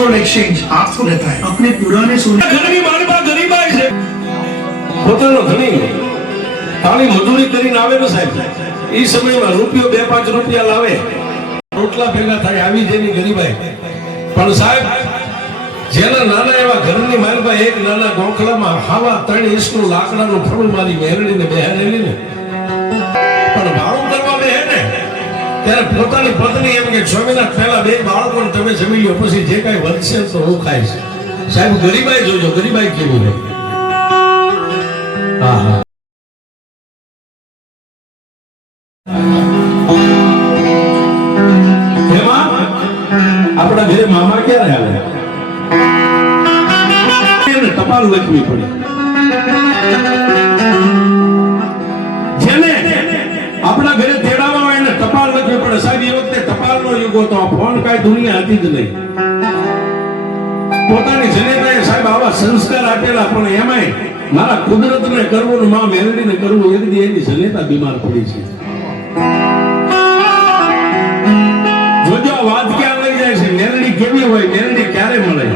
Gold exchange आपको रहता है अपने पुराने सोने। ઘરની માલપા ગરીબાઈ છે, પોતાનો ધણી કાળી મજૂરી કરીને આવે ને સાહેબ, એ સમયમાં રૂપિયો 2-5 રૂપિયા લાવે, રોટલા ભેગા થાય, આવી જેની ગરીબાઈ. પણ સાહેબ જેના નાના એવા ઘરની માલપા એક નાના ગોખલામાં હાવા 3 ઇંચનું લાકડાનું ફળું મારી મેરડીને બેહારેલી ને, પણ ભાડું કરવા બે હે ને ત્યારે પોતાની પત્ની એમ કે સ્વામિનાથ પહેલા 2 બાળકોને તમે જમી લો, પછી જે કઈ વધશે તો હું ખાઈશ. સાહેબ ગરીબાઈ જોજો, ગરીબાઈ કેવી હોય. હા હા, આપણા ઘરે મામા ક્યારે આવે? ટપાલ લખવી પડે. જેને આપણા ઘરે તેડાવા હોય ને ટપાલ લખવી પડે. સાહેબ એ વખતે ટપાલનો યુગ હતો, ફોન કાંઈ દુનિયા હતી જ નહીં. પોતાની જનેતાએ સાહેબ આવા સંસ્કાર આપેલા, પણ એમાંય મારા કુદરતને કરવું ને માં મેલડીને કરવું, એક દી એની જનેતા બીમાર પડી છે. જોજો આ વાત ક્યાં લઈ જાય છે. મેલડી કેવી હોય, મેલડી ક્યારે મળે?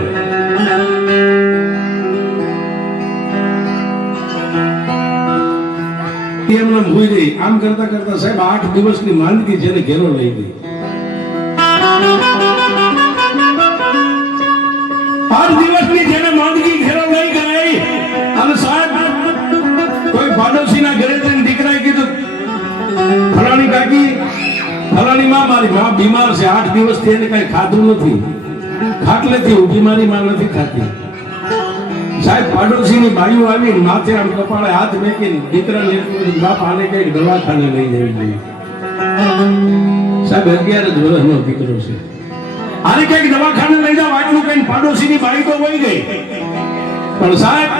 એમને ભૂઈ ગઈ. આમ કરતા કરતા સાહેબ 8 દિવસની માંદગી જેને ઘેરો લઈ ગઈ. 8 દિવસની જેને માંદગી ઘેરો લઈ ગઈ, અને સાહેબ કોઈ પાડોશીના ઘરે જઈને દીકરાએ કીધું, ફલાણી કાકી, ફલાણી માં મારી માં બીમાર છે, 8 દિવસથી એને કઈ ખાધું નથી, ખાટલેથી ઊભી મારી માં નથી ખાતી. સાહેબ પાડોશીની બાઈઓ આવી માથે આમ કપાળે હાથ મેકીને દીકરાને બાપ આને કઈ દવાખાને લઈ જવી જોઈએ. સાહેબ 11 જ વર્ષનો દીકરો છે, આને કઈક દવાખાને લઈ જાવ આટલું કઈ પાડોશીની બાઈ તો વહી ગઈ. પણ સાહેબ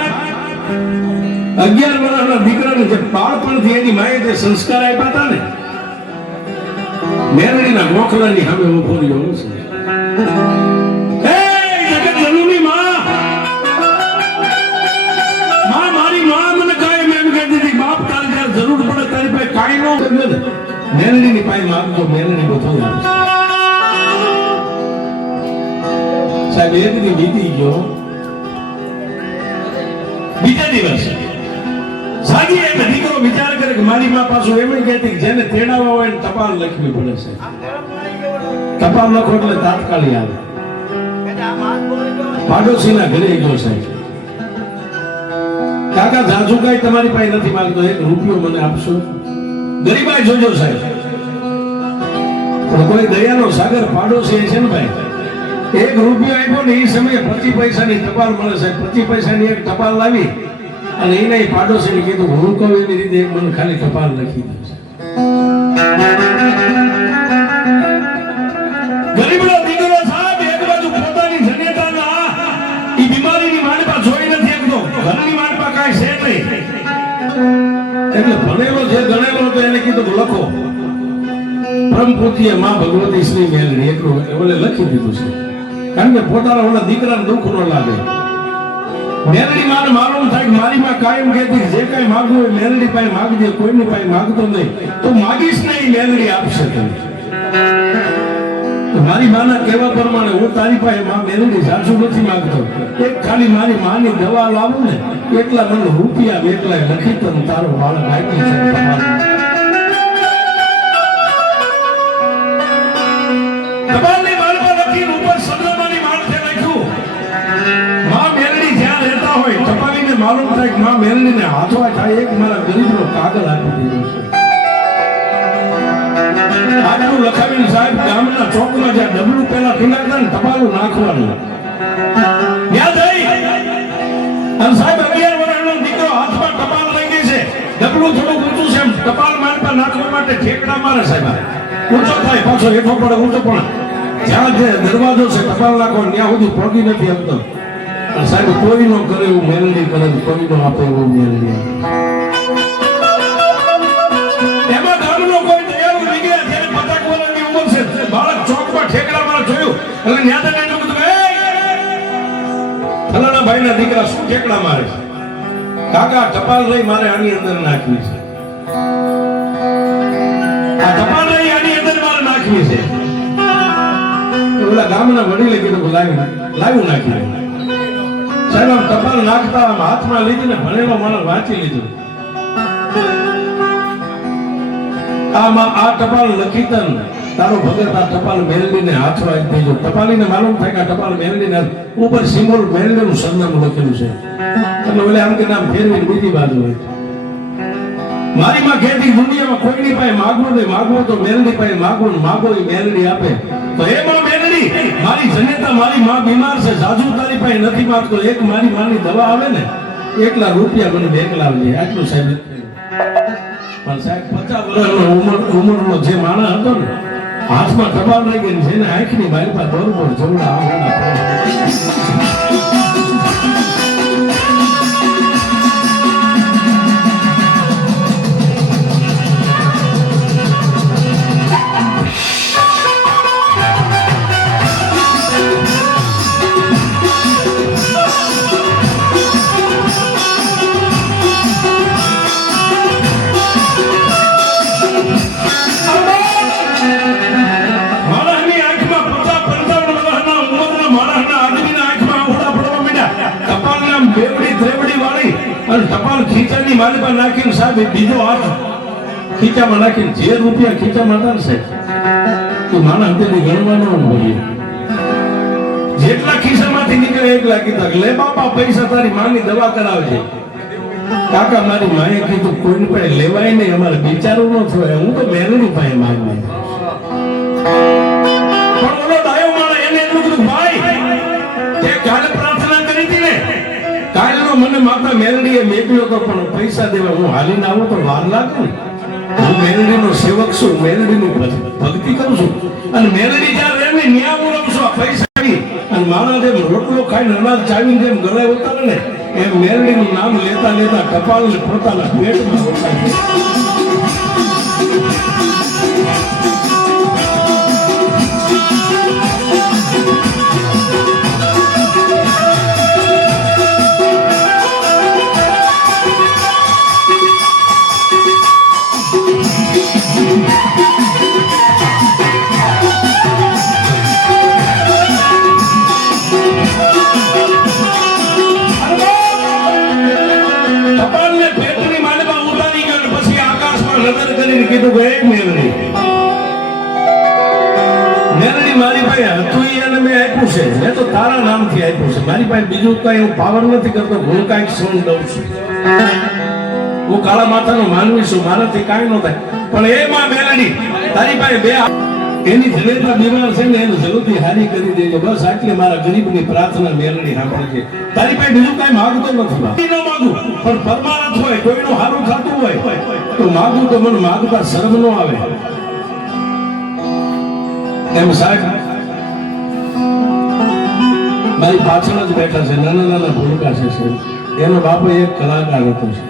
11 વર્ષના દીકરાને જે બાળપણથી એની માએ જે સંસ્કાર આપ્યા હતા ને, મેરડીના ગોખલાની સામે ઉભો રહ્યો છે. મેલડીની પાસે માંગતો, મેલડી બધું સાહેબ. એક દી વીતી ગયો, બીજા દિવસ જાગી એક દીકરો વિચાર કરે કે મારી માં પાછું એમ કહેતી જેને તેડાવા હોય ને ટપાલ લખવી પડે છે. ટપાલ લખો એટલે તાત્કાલિક આવે. પાડોશીના ઘરે ગયો સાહેબ, કાકા જાજુ કઈ તમારી પાસે નથી માંગતો, 1 રૂપિયો મને આપશો? ગરીબાઈ જોજો સાહેબ. પણ કોઈ દયાનો સાગર પાડોશી છે ને ભાઈ, 1 રૂપિયો આપ્યો ને એ સમયે 25 પૈસાની ટપાલ મળે સાહેબ. 25 પૈસાની એક ટપાલ લાવી અને એને પાડોશીને કીધું હું કહું એની રીતે એક મને ખાલી ટપાલ લખી દે. ગરીબનો દીકરો સાહેબ એક બાજુ પોતાની જનેતાના ઈ બીમારીની માનપા જોઈ નથી શકતો, ઘરની માનપા કાંઈ છે નહીં, એટલે ભણેલો છે ગણેલો તો એને કીધું લખો પરમ પૂજ્ય માં ભગવતી શ્રી મેલડી, એટલું ઓલે લખી દીધું છે. કારણ કે પોતાના ઓલા દીકરાને દુઃખ ન લાગે. મેલડી માને માલુમ થાય કે મારી માં કાયમ કહેતી જે કાંઈ માંગવું હોય મેલડી પાસે માંગજે, કોઈની પાસે માંગતો નહીં. તો માગીશ નહીં, મેલડી આપશે તને. મારી માના કહેવા પ્રમાણે હું તારી પાસે માં મેલડી સાચું નથી માંગતો, એક ખાલી મારી માની દવા લાવું ને એટલા મને રૂપિયા એટલા લખી તને તારો બાળક આપી છે. ટપાલની માળમાં લખીને ઉપર શબ્દમાંની માળખે લખ્યું માં મેલડી જ્યાં રહેતા હોય ટપાલીને માલુમ થાય કે માં મેલડીને હાથવા થાય, એક મારા ગરીબનો કાગળ આપી દીધો છે. આટલું લખાવીને સાહેબ ગામના ચોકમાં જ્યાં ડબલું પેલા ટીંગાતા ને ટપાલું નાખવાનું યાદ આવી. અને સાહેબ 11 વર્ષનો દીકરો હાથમાં ટપાલ લઈ ગઈ છે, ડબલું થોડું ઊંચું છે, ટપાલ મારપા નાખવા માટે ઠેકડા મારે સાહેબ, ઊંચો થાય પાછો હેઠો પડે, ઊંચો પણ જ્યાં જે દરવાજો છે ટપાલ નાખો ત્યાં સુધી પહોંચી નથી શકતો. સાહેબ કોઈ નો કરે એવું મેલડી કરે, કોઈ નો આપે એવું મેલડી. એમાં ગામનો કોઈ દયાળુ નીકળ્યા જેને 50 વર્ષની ઉંમર છે, બાળક ચોકમાં ઠેકડા મારે જોયું એટલે ન્યાતા ને કીધું ફલાણા ભાઈના દીકરા શું ઠેકડા મારે છે? કાકા ટપાલ લઈ મારે આની અંદર નાખવી છે, આ ટપાલ લઈ આની અંદર મારે નાખવી છે. ઓલા ગામના વડીલે કીધું કે લાવ્યું નાખી દે. સાહેબ આમ ટપાલ નાખતા આમ હાથમાં લીધી ને ભણેલો માણસ વાંચી લીધું. આમાં આ ટપાલ લખી તન તારો ભગત આ ટપાલ મેળવીને હાથો આપી દેજો. ટપાલીને માલુમ થાય કે આ ટપાલ મેળવીને ઉપર સિમ્બોલ મેળવેલું સરનામું લખેલું છે. એટલે ઓલે આમ કે નામ ફેરવીને બીજી બાજુ હોય. મારી માં કહેતી દુનિયામાં કોઈની પાસે માગવું નહીં, માગવું તો મેલડી પાસે માગવું, માગો એ મેલડી આપે. તો એ માં મેલડી મારી જનેતા, મારી માં બીમાર છે, જાજુ તારી પાસે નથી માંગતો, એક મારી માની દવા આવે ને એટલા રૂપિયા મને બેંક લાવજે. આટલું સાહેબ. પણ સાહેબ 50 વર્ષનો ઉંમરનો જે માણસ હતો ને હાથમાં ટપાલ રહી ગઈ છે ને આંખની મારી પાસે દોર જવડા આવડા. ટપાલ ખીચાની મારી પર નાખીને સાહેબ બીજો હાથ ખીચામાં નાખીને જે રૂપિયા ખીચામાં હતા ને સાહેબ તો માણસ અંતેથી ગણવાનો હોય. જેટલા ખિસ્સામાંથી નીકળે એટલા કીધા લે બાપા પૈસા તારી માની દવા કરાવજે. કાકા મારી માએ કીધું કોઈની પાસે લેવાય નહીં, અમારે વિચારું ન થવાય, હું તો મેલડી પાસે માંગવા. પણ ઓલો ડાયો માણસ એને એટલું કીધું ભાઈ તે કાલે પ્રાર્થના કરી હતી ને કાલનો મને માતા મેલડીએ મેકલ્યો તો પણ પૈસા દેવા હું હાલીને આવું તો વાર લાગે ને. હું મેલડીનો સેવક છું, મેલડીની ભક્તિ કરું છું અને મેલડી જ્યાં રહે ને ન્યા હું રહું છું. પૈસા અને માણસ જેમ રોટલો ખાઈને અનાજ ચાવીને જેમ ગળાય ઉતારે ને એમ મેલડીનું નામ લેતા લેતા ટપાલને પોતાના પેટમાં ઉતારે. કીધું કે એક મેલડી મારી પાસે હતું એને મેં આપ્યું છે, મેં તો તારા નામથી આપ્યું છે. મારી પાસે બીજું કઈ હું પાવર નથી કરતો, હું કઈક સોન દઉં છું. હું કાળા માથાનો માનવી છું, મારાથી કાંઈ ન થાય. પણ એ માં મેલડી તારી પાસે બે એની જનેતા બીમાર છે ને એને જલ્દી હારી કરી દેજો. બસ આટલી મારા ગરીબની પ્રાર્થના મેલડી સાંભળે છે. તારી પાસે બીજું કઈ માગતો નથી, માગું પણ પરમાનંદ હોય, કોઈનું સારું થતું હોય તો માગું તો મને માગતા શરમ ન આવે. એમ સાહેબ મારી પાછળ જ બેઠા છે નાના નાના ભૂલકા છે. એનો બાપો એક કલાકાર હતો છે.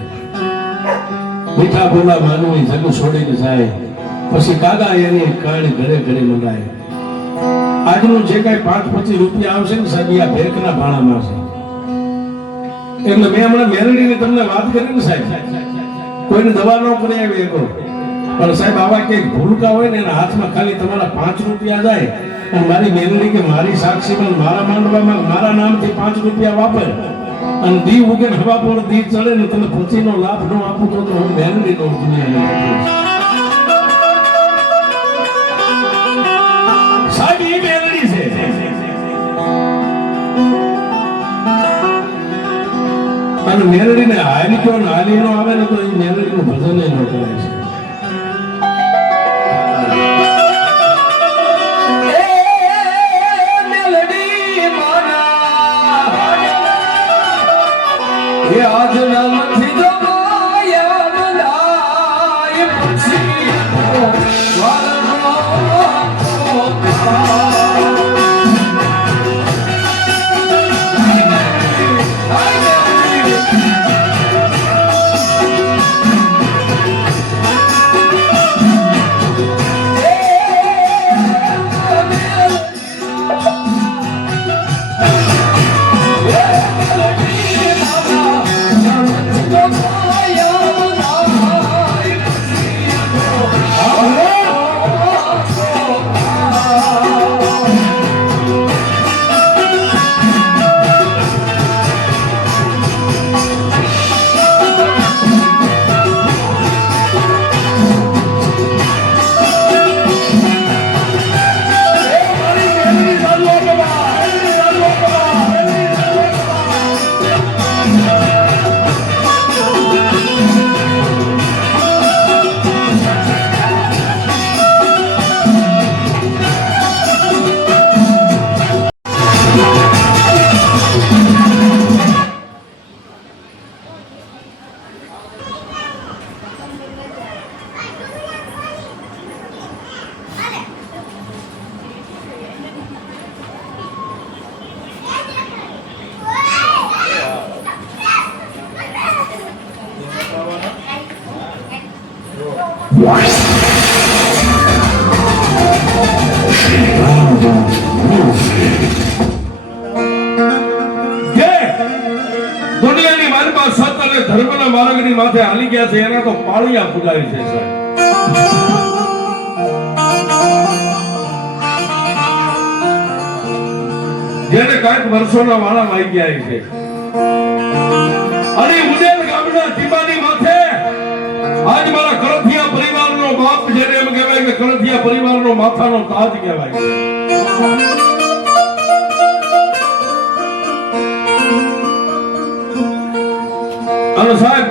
મીઠા બોલા માનવી જગ છોડીને જાય પછી કાગા એની કારણે ઘરે ઘરે મંડાય. આજનું જે કઈ 5-25 રૂપિયા આવશે ને સાહેબ આ ભેખના ભાણામાં છે. એટલે મેં હમણાં મેલડીની તમને વાત કરી ને સાહેબ કોઈને દવા ન કરી આવી એકો પણ સાહેબ આવા ક્યાંક ભૂલકા હોય ને એના હાથમાં ખાલી તમારા 5 રૂપિયા જાય અને મારી મેલડી કે મારી સાક્ષીમાં મારા માંડવામાં મારા નામથી 5 રૂપિયા વાપર અને દી ઉગે હવા પર દી ચડે ને તમે પછીનો લાભ ન આપું તો હું મેલડી નો દુનિયા સાહેબ એ મેલડી છે. અને મેલડીને હાલી કયો હાલી નો આવે ને તો એ મેલડીનું ભજન ન કરાય છે. આજ નથી જમાયા મનાય પછી જે દુનિયાની માલમાં સત અને ધર્મના માર્ગની માથે હાલી ગયા છે એના તો પાળિયા પુજારી છે સાહેબ. જેને કાંઈક વર્ષોના વાળા વાઈ ગયા છે અને ઉડેલ ગામના ટીબાની માથે આજ મારા કળથિયા પરિવારનો બાપ જેને એમ કહેવાય કે કળથિયા પરિવારનો માથાનો તાજ કહેવાય છે. અને સાહેબ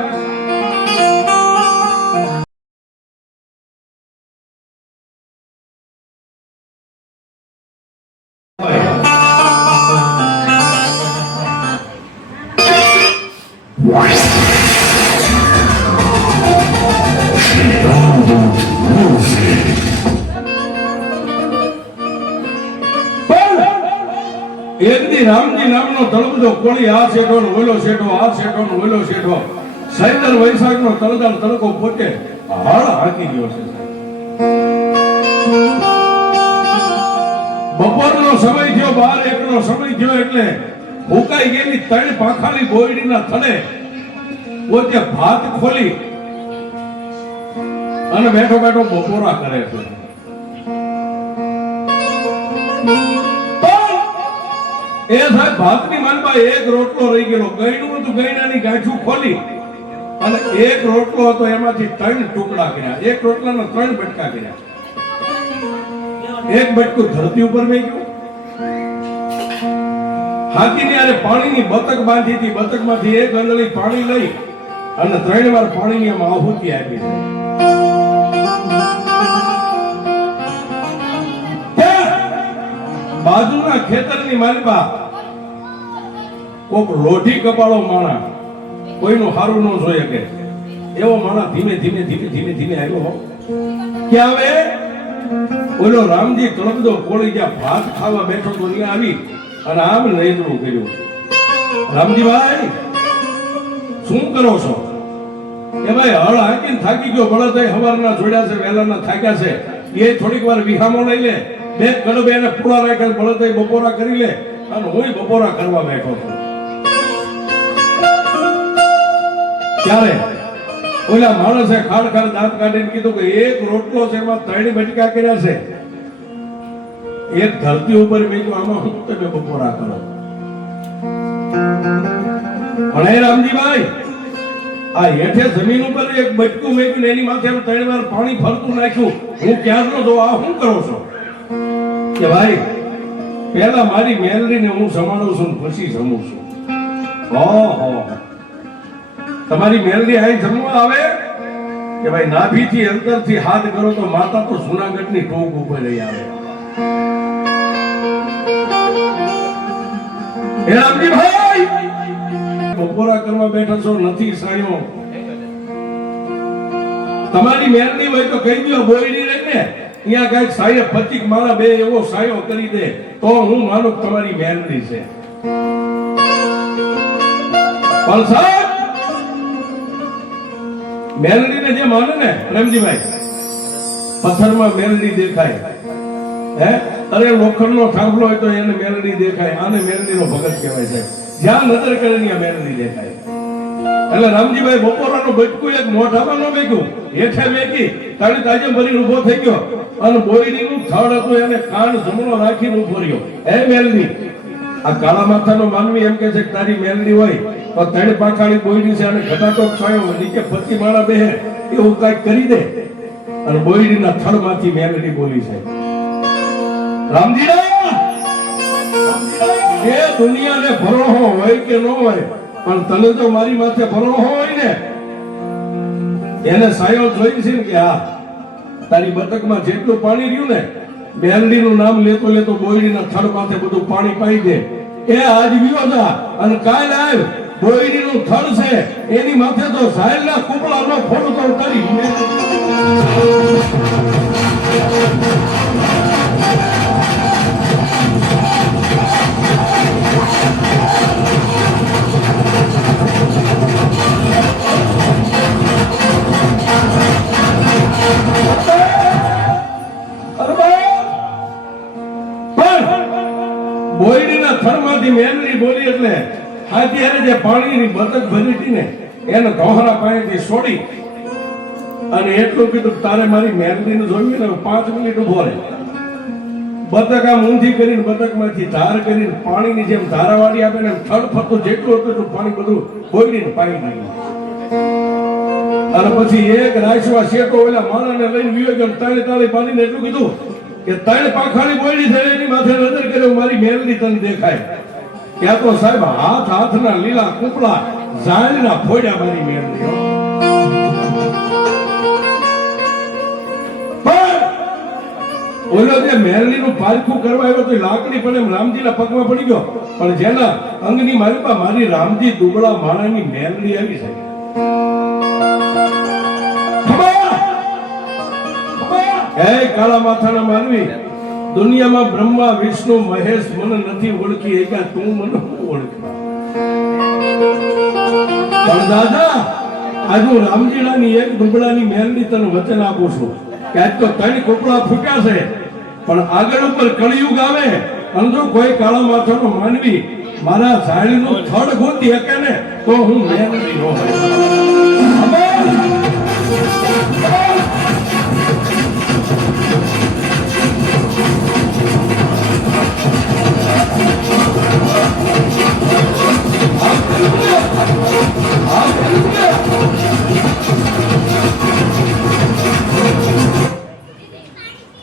એક દી રામજી નામનો તળપદો કોળી આ શેઠો ને ઓલો શેઠો આ શેઠો ને ઓલો શેઠો સૈતર વૈશાખનો તળદાળ તડકો પોતે હાળ હાકી ગયો છે. બપોરનો સમય થયો, 12-1 નો સમય થયો એટલે ફૂંકાઈ ગયેલી 3 પાંખાલી બોયડીના થડે પોતે ભાત ખોલી અને બેઠો બેઠો બપોરા કરે છે. એ સાહેબ ભાતની માનબા એક રોટલો રહી ગયેલો, ગયણું હતું, ગયણાની ગાંઠું ખોલી અને એક રોટલો હતો એમાંથી 3 ટુકડા કર્યા, એક રોટલાના 3 બટકા કર્યા. એક બટકું ધરતી ઉપર મેક્યું, હાથીની આરે પાણીની બતક બાંધી હતી, બતકમાંથી એક અંડળી પાણી લઈ અને 3 વાર પાણીની આમ આહુતિ આપી. બાજુના ખેતરની માલપા કોક લોઢી કપાળો માણા, કોઈનું હારું ન જોઈ શકે એવો માણા ધીમે ધીમે ધીમે ધીમે ધીમે આવ્યો કે હવે ઓલો રામજી તળપદો કોળી જ્યાં ભાત ખાવા બેઠો તો ત્યાં આવી અને આમ નૈદરું કર્યું. રામજીભાઈ શું કરો છો? કે ભાઈ હળ હાંકીને થાકી ગયો, બળદ હવારના જોડ્યા છે, વહેલાના થાક્યા છે, એ થોડીક વાર વિહામો લઈ લે, બે કડબે એને પૂરા રાખે, બળદ બપોરા કરી લે અને હું બપોરા કરવા બેઠો છું. ત્યારે ઓલા માણસે ખાડ ખાડ દાંત કાઢીને કીધું કે એક રોટલો છે એમાં 3 બટકા કર્યા છે, એક ધરતી ઉપર મેં આમાં હું તમે બપોરા કરો. પણ હે રામજીભાઈ, આ હેઠે જમીન ઉપર એક બટકું મેક્યું એની માથે 3 વાર પાણી ફરતું નાખ્યું, હું ક્યારનો જો આ શું કરો છો? કે ભાઈ પહેલા મારી મેલડીને હું સમાડું છું પછી જમું છું. ઓહો, તમારી મેલડી આઈ જમવા આવે કે ભાઈ નાભીથી અંતરથી હાથ કરો તો માતા તો જૂનાગઢની ટોક ઉપર લઈ આવે. હે રામજીભાઈ, બપોરા કરવા બેઠા છો, નથી સાયો. તમારી મેલડી હોય તો કહી દો, બોયડી રહીને અહીંયા કઈક સાયો 25 માળા બે એવો સાયો કરી દે તો હું માનું તમારી મેલડી છે. પણ સાહેબ મેલડીને જે માને ને પ્રેમજીભાઈ, પથ્થરમાં મેલડી દેખાય, હે અરે લોખંડનો થાંભલો હોય તો એને મેલડી દેખાય, આને મેલડીનો ભગત કહેવાય છે. જ્યાં નજર કરે ત્યાં મેલડી દેખાય. એટલે રામજીભાઈ બપોરાનો બટકું એક મોઢામાં ન મેક્યું, હેઠે મેકી તાળી તાજે ભરીને ઉભો થઈ ગયો અને બોયડીનું થડ હતું એને કાન જમણો રાખીને ઉભો રહ્યો. હે મેલડી, આ કાળા માથાનો માનવી એમ કે છે કે તારી મેલડી હોય તો 3 પાંખાળી બોયડી છે અને ઘટાટો છાયો નીચે 25 માળા બેહે એવું કઈક કરી દે. અને બોયડીના થડમાંથી મેલડી બોલી છે, રામજીડા એ દુનિયાને ભરોહો હોય કે ન હોય પણ તને તો મારી માથે ભરોહો હોય ને. એને સાયો જોઈ છે ને કે હા તારી બતકમાં જેટલું પાણી રહ્યું ને, મેલડીનું નામ લેતો લેતો બોયડીના થડ માથે બધું પાણી પાઈ દે. એ આજ વિયો જા અને કાલ આવ, બોયડીનું થડ છે એની માથે તો સાયલના કુબળાનો ફોડો તો તારી બોલી એટલે અત્યારે જે પાણીની બતક ભરી હતી ને એને ધોહરા પાસેથી છોડી અને એટલું કીધું તારે મારી મેલડીને જોયું ને 5 મિનિટ ઉભો રહે. બતક આમ ઊંધી કરીને બતકમાંથી ધાર કરીને પાણીની જેમ ધારાવાળી આપે ને થડફડતું જેટલું હતું એટલું પાણી બધું ખોઈને પાઈ ગયું. અને પછી એક રાશવા શેકો ઓલા માણાને લઈને વિયો ગયો. તાળી પાડીને એટલું કીધું કે 3 પાંખાડી બોયડી થઈ એની માથે નજર કર્યો મારી મેલડી તને દેખાય. ત્યાં તો સાહેબ હાથના લીલા કૂપડા ઝાડના ફોડ્યા મારી મેલડી. ઓલો જે મેલડીનું પારખું કરવા આવ્યો તો લાકડી પણ એમ રામજીના પગમાં પડી ગયો. પણ જેના અંગની માલિપા મારી રામજી દુબળા માણાની મેલડી આવી છે. હે કાળા માથાના માનવી, દુનિયામાં બ્રહ્મા વિષ્ણુ મહેશ મને નથી ઓળખી એકા તું મને ઓળખી. પણ દાદા આજ હું રામજીડાની એક દુબળાની મેલડી તને વચન આપું છું કે આજ તો 3 કોપડા ફૂટ્યા છે પણ આગળ ઉપર કળિયુગ આવે અને જો કોઈ કાળા માથાનો માનવી મારા ઝાડીનું થડ ગોતી શકે ને તો હું મેલડી નો હોય.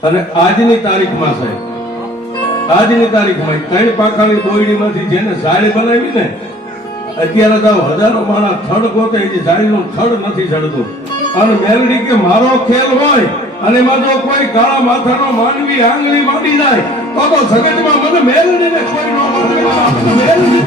અને આજની તારીખમાં સાહેબ, આજની તારીખમાં 3 પાંખાની બોયડીમાંથી જેને ઝાડી બનાવી ને અત્યારે તો હજારો માણસ થડ ગોતે છે, ઝાડીનું થડ નથી ચડતું. અને મેલડી કે મારો ખેલ હોય અને એમાં જો કોઈ કાળા માથાનો માનવી આંગળી માંડી જાય તો જગતમાં મને મેલડીને કોઈ નો મેલડી.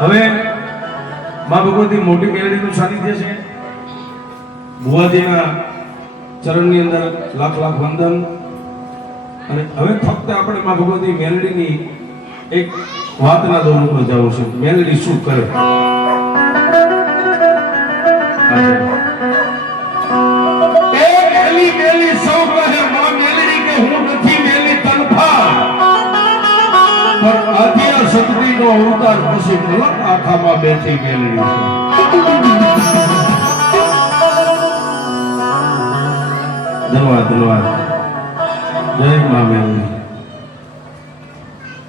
હવે મા ભગવતી મોટી મેલડીનું સાનિધ્ય છે. ભુવાજીના ચરણની અંદર લાખ લાખ વંદન. અને હવે ફક્ત આપણે મા ભગવતી મેલડીની એક વાતના દોર ઉપર જવું છે. મેલડી શું કરે? શક્તિનો અવતાર પછી કલક આખામાં બેઠી મેલડી છે. ધન્યવાદ ધન્યવાદ. જય મા મેલડી,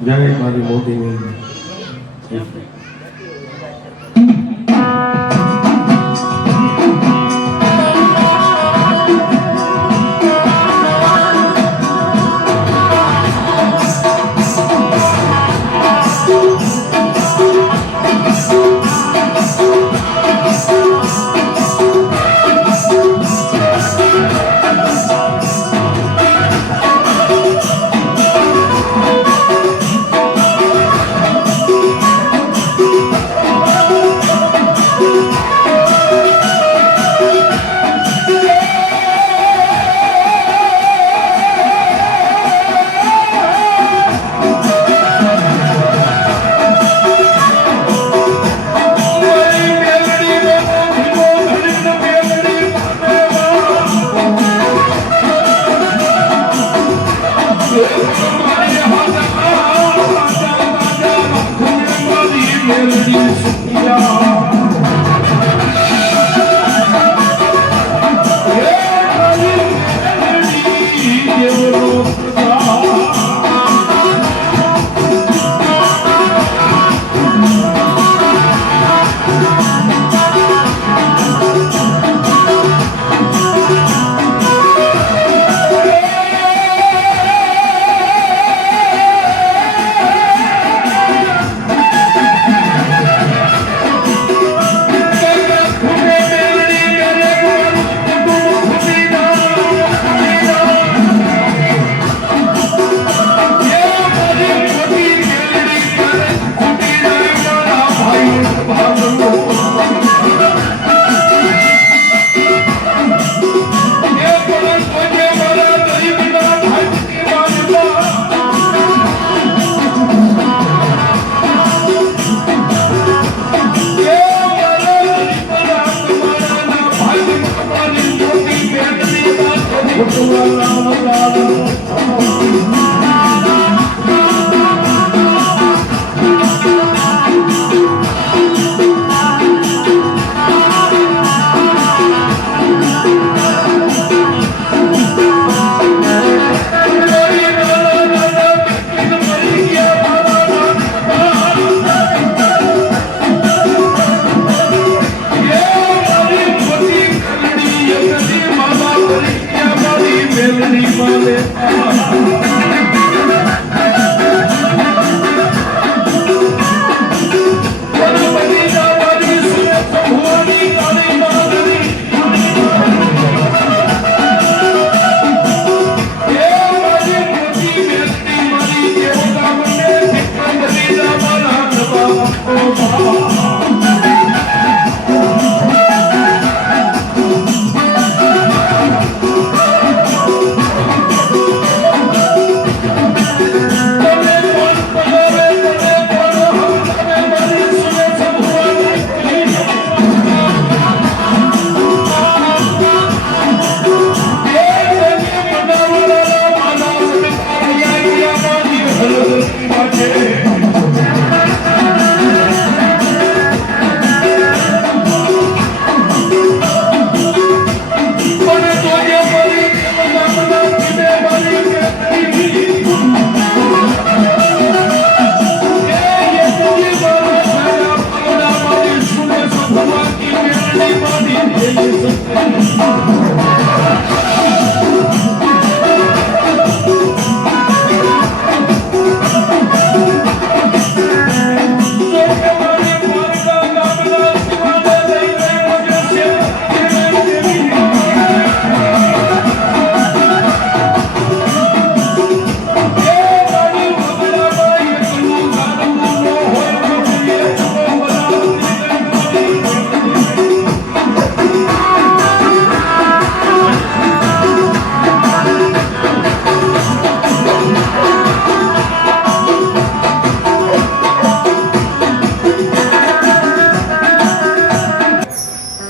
જય મારી મોટી મેલડી.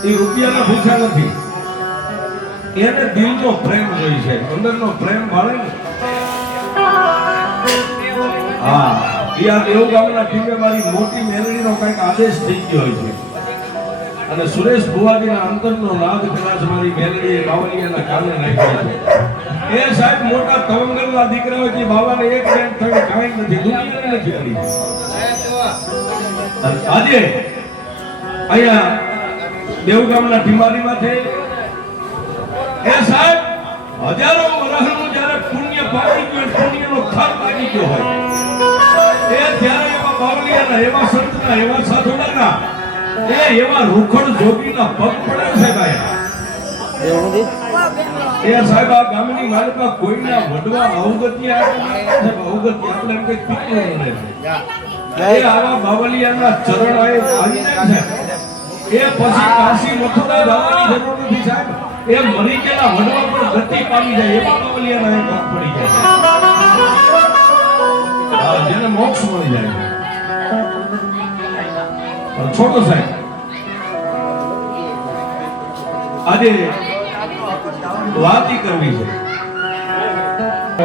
એ રૂપિયાના ભૂખ્યા નથી, એને દિલનો પ્રેમ હોય છે, અંદરનો પ્રેમ મળે ને. હા, એ આ દેવ ગામના ટીમે મારી મોટી મેલડીનો કંઈક આદેશ થઈ ગયો હોય છે અને સુરેશ ભુવાજીના અંતરનો નાદ કદાચ મારી મેલડીએ બાવળિયાના કારણે નાખ્યો છે. એ સાહેબ મોટા તવંગરના દીકરા હોય છે, બાવાને એક બેન થઈને કાંઈ નથી, દુનિયાને નથી કરી. આજે અહીંયા દેવગામના ટીમારીમાંથી એ સાહેબ હજારો વર્ષનું જ્યારે પુણ્ય પામી ગયું, પુણ્યનો ખાર પામી ગયો હોય એ ત્યારે એવા બાવળિયાના, એવા સંતના, એવા સાધુના, એવા રૂખડ જોગીના પગ પડે છે ભાઈ. એ સાહેબ આ ગામની માલિકા કોઈના વડવા અવગત્ય આપણે એમ કઈ પીકું મળે છે. એ આવા બાવળિયાના ચરણ આવી જાય છે. એ પછી કાશી મથુરા જવાની જરૂર નથી સાહેબ. એ મરી ગયેલા વડવા પર ગતિ પામી જાય એવા બાવળિયાના એક પગ પડી જાય, જેને મોક્ષ મળી જાય. પણ છોટો સાહેબ આજે વાત કરવી છે.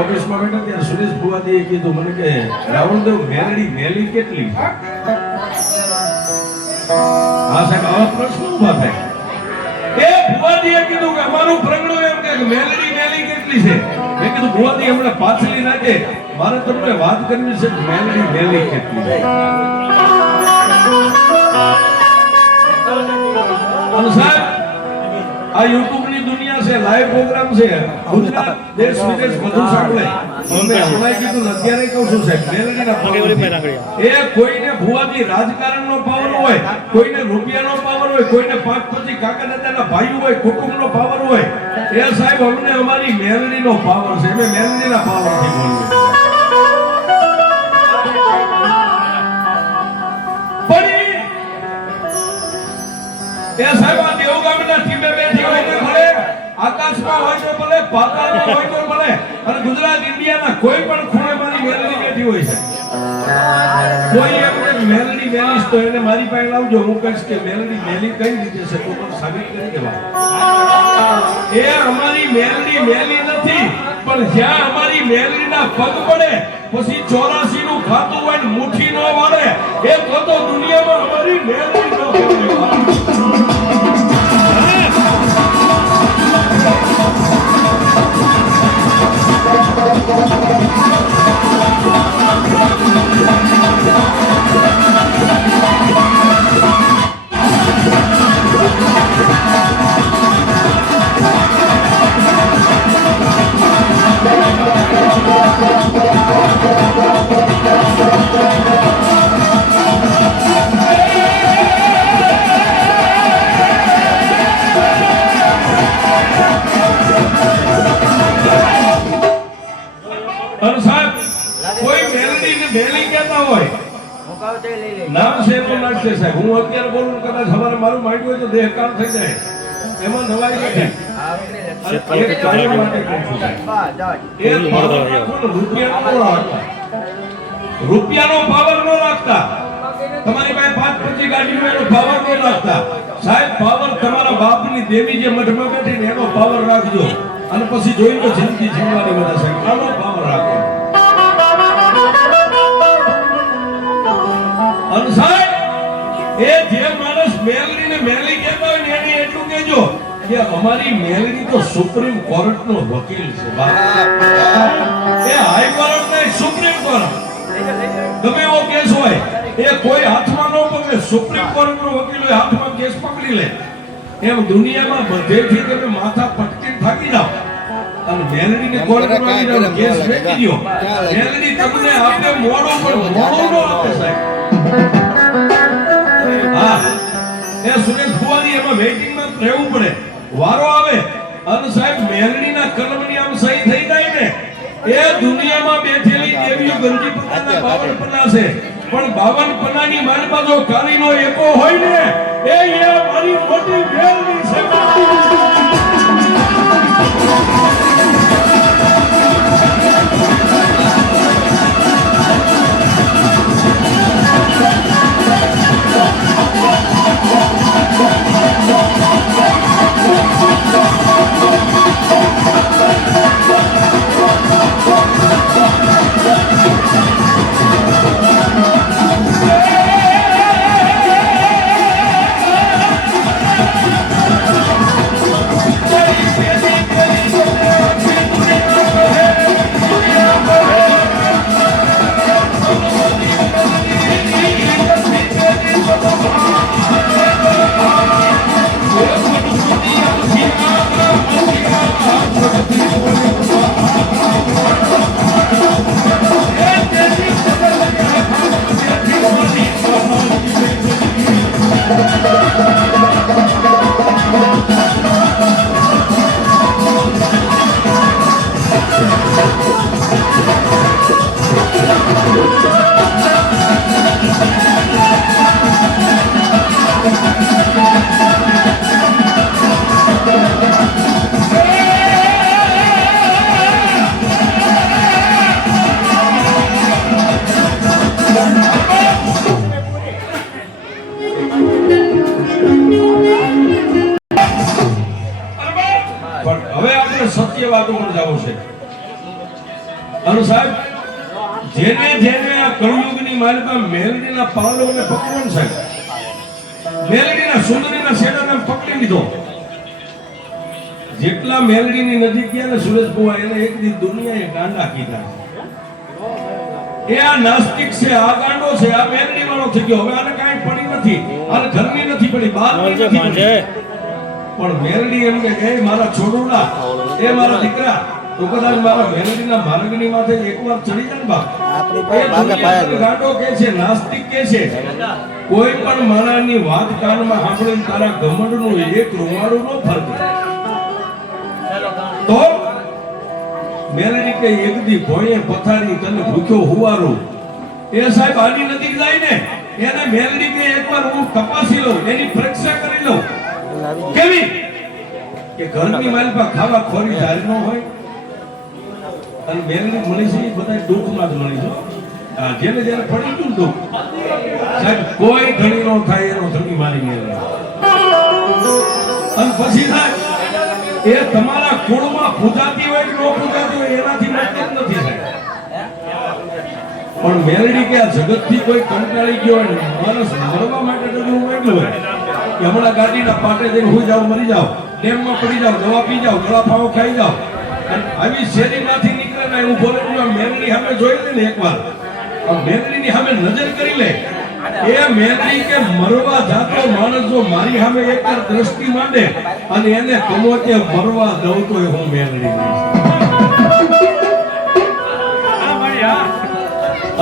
ઓફિસમાં બેઠા ત્યારે સુરેશ ભુવાજીએ કીધું મને કે રાવણદેવ મેલડી મેલી કેટલી છે? હા સાહેબ, આવા પ્રશ્નો ઉભા થાય. એ ભુવાજીએ કીધું કે અમારું પ્રગણું એમ કે મેલડી મેલી કેટલી છે. મેં કીધું ભુવાજી હમણાં પાછલી નાખે, મારે તમને વાત કરવી છે મેલડી મેલી કેટલી છે. અને સાહેબ આ યુટ્યુબ ની દુનિયા છે, લાઈવ પ્રોગ્રામ છે, ગુજરાત દેશ વિદેશ બધું સાંભળે. અમે હમણાં કીધું અત્યારે કહું છું સાહેબ, મેલડીના પાવર એ કોઈને ભુવાજી રાજકારણનો પાવર હોય, કોઈને રૂપિયાનો પાવર હોય, કોઈને 5-25 કાકા દાદાના ભાઈઓ હોય, કુટુંબનો પાવર હોય. એ સાહેબ અમને અમારી મેલડીનો પાવર છે, અમે મેલડીના પાવરથી બોલીએ. એ સાહેબ આ દેવગામના ટીમે બેઠી હોય તો ભલે, આકાશમાં હોય તો ભલે, પાતાળમાં હોય તો ભલે, અને ગુજરાત ઇન્ડિયાના કોઈ પણ ખૂણે મારી મેલડી બેઠી હોય છે. કોઈ એમ કે મેલડી મેલીશ તો એને મારી પાસે લાવજો, હું કહીશ કે મેલડી મેલી કઈ રીતે છે તો પણ સાબિત કરી દેવા. એ અમારી મેલડી મેલી નથી, પણ જ્યાં અમારી મેલડીના પગ પડે પછી 84 નું ખાતું હોય ને મુઠ્ઠી નો વાળે એ તો દુનિયામાં અમારી મેલડી ન કહેવાય. અને સાહેબ કોઈ મેલડીને મેલી કહેતા હોય નામ છે તો નાખશે સાહેબ. હું અત્યારે બોલું કદાચ અમારે મારું માંડ્યું હોય તો દેહ કામ થઈ જાય, એમાં નવાઈ નથી. એક કાર્ય માટે કહું છું સાહેબ. એ પાવર રાખો ને, રૂપિયાનો ન રાખતા, રૂપિયાનો પાવર ન રાખતા. તમારી પાસે 5-25 ગાડીનો એનો પાવર ન રાખતા સાહેબ. પાવર તમારા બાપની દેવી જે મઠમાં બેઠી ને એનો પાવર રાખજો, અને પછી જોઈ લો જિંદગી જીવવાની બધા સાહેબ. આનો પાવર રાખો. અને સાહેબ એ જે માણસ મેલડીને મેલી કહેતા હોય ને એને એટલું કહેજો કે અમારી મેલડી તો સુપ્રીમ કોર્ટનો વકીલ છે. એ હાઈ કોર્ટ નહીં, સુપ્રીમ કોર્ટ. ગમે એવો કેસ હોય એ કોઈ હાથમાં ન પકડે. સુપ્રીમ કોર્ટનો વકીલ હોય હાથમાં કેસ પકડી લે. એમ દુનિયામાં બધેથી તમે માથા પટકી થાકી જાઓ અને મેલડીને કોર્ટમાં આવી જાવ, કેસ વેચી દો. મેલડી તમને આપે મોડો પણ મોડો ન આપે સાહેબ. હા, એ સુરેશ ફુવારી એમાં વેઇટિંગમાં રહેવું પડે. વારો આવે અને સાહેબ મેલડીના કલમની આમ સહી થઈ જાય ને એ દુનિયામાં બેઠેલી દેવીઓ ગંજી પન્નાના 52 પન્ના છે, પણ 52 પન્નાની મારી પાસે કાળીનો એકો હોય ને એ મારી મોટી મેલડી છે. સત્ય વાતો પર જવું છે. અને સાહેબ જેને જેને આ કળયુગની માલિકા મેલડીના પાવલોને પકડવાનું સાહેબ, મેલડીના સુંદરીના શેડાને પકડી લીધો. જેટલા મેલડીની નજીક ગયા ને સુરેશ બુઆ એને એક દી દુનિયાએ ગાંડા કીધા. એ આ નાસ્તિક છે, આ ગાંડો છે, આ મેલડી વાળો થઈ ગયો. હવે આને કાંઈ પડી નથી, આને ઘરની નથી પડી, બહારની નથી પડી. પણ મેલડી એમ કે મારા છોડુડા, એ મારા દીકરા, તો કદાચ મારા મેલડીના માર્ગની માથે એકવાર ચડી જાય બાપ. ગાંડો કે છે, નાસ્તિક કે છે, કોઈ પણ મારાની વાત કાનમાં સાંભળીને તારા ગમડનું એક રૂમાળું ન ફરતું. તો મેલડી કે એક દી ભોંયે પથારી તને ભૂખ્યો હુવારું. એ સાહેબ આની નજીક જાય ને એને મેલડી કે એકવાર હું તપાસી લઉં, એની પરીક્ષા કરી લઉં. કેવી કે ઘરની માલપા ખાવા ખોરી જારી ન હોય. અને મેલડી મળી છે બધા દુઃખમાં જ મળી છે. જેને જેને પડી ગયું દુઃખ સાહેબ કોઈ ઘણી નો થાય એનો ધણી મારી મેલડી. અને પછી સાહેબ એ તમારા કુળમાં પૂજાતી હોય કે ન પૂજાતી હોય એનાથી મતલબ નથી સાહેબ. પણ મેલડી કે આ જગતથી કોઈ કંટાળી ગયો હોય ને માણસ મરવા માટે ડગલું એટલું હોય કે હમણાં ગાડીના પાટે જઈને હુઈ જાવ, મરી જાવ, ડેમમાં પડી જાવ, દવા પી જાવ, દવા ફાવો ખાઈ જાવ, અને આવી શેરીમાંથી નીકળે ને એવું બોલે કે મેલડી સામે જોઈ લે ને એકવાર, આ મેલડીની સામે નજર કરી લે, એ મેલડી કે મરવા જાતો માણસ જો મારી સામે એકવાર દ્રષ્ટિ માંડે અને એને કમો કે મરવા દઉં તો હું મેલડી નહીં.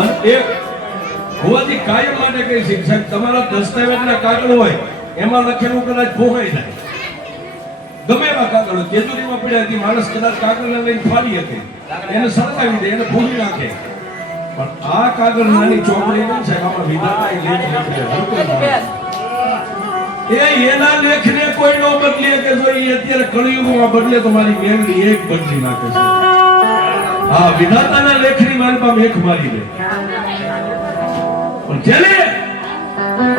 અને એક ભુવાજી કાયમ માટે કહી છે સાહેબ તમારા દસ્તાવેજના કાગળ હોય એમાં લખેલું કદાચ ભોગાઈ જાય, ગમે એવા કાગળ હોય, તેજુરીમાં પડ્યા હતી માણસ કદાચ કાગળને લઈને ફાડી શકે, એને સળગાવી દે, એને ભૂલી નાખે, પણ આ કાગળ નાની ચોપડી છે સાહેબ આમાં વિધાતા લેખ લખે એ એના લેખને કોઈ નો બદલે કે જો એ અત્યારે કળિયુગમાં બદલે તો મારી મેલડી એક બદલી નાખે છે. હા વિધાતાના લેખની મારી પાસે એક મારી દે, પણ જેને